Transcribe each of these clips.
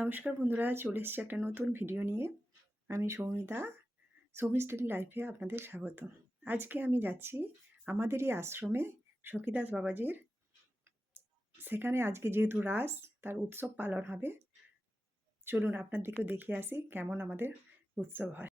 নমস্কার বন্ধুরা, চলে এসেছি একটা নতুন ভিডিও নিয়ে। আমি সৌমিতা, সৌমিস ডেইলি লাইফে আপনাদের স্বাগত। আজকে আমি যাচ্ছি আমাদেরই আশ্রমে, সখীদাস বাবাজির। সেখানে আজকে যেহেতু রাস, তার উৎসব পালন হবে। চলুন আপনাদেরকেও দেখিয়ে আসি কেমন আমাদের উৎসব হয়।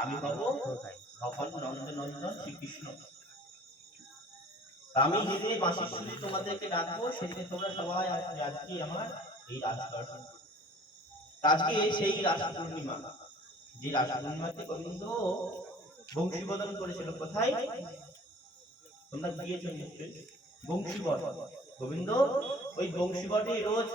আমি হব ভগবান নন্দনন্দন শ্রীকৃষ্ণ। আমি যেদিনে বাঁশির সুরে তোমাদেরকে ডাকবো সেদিনে তোমরা সবাই আজকে আমার এই রাজগড়। আজকে সেই রাস পূর্ণিমা, যে রাস পূর্ণিমাতে গোবিন্দ বংশীবদন করেছিল। কোথায় তোমরা গিয়েছো নিশ্চয়ই? বংশীবট, গোবিন্দ ওই বংশীবটে রোজ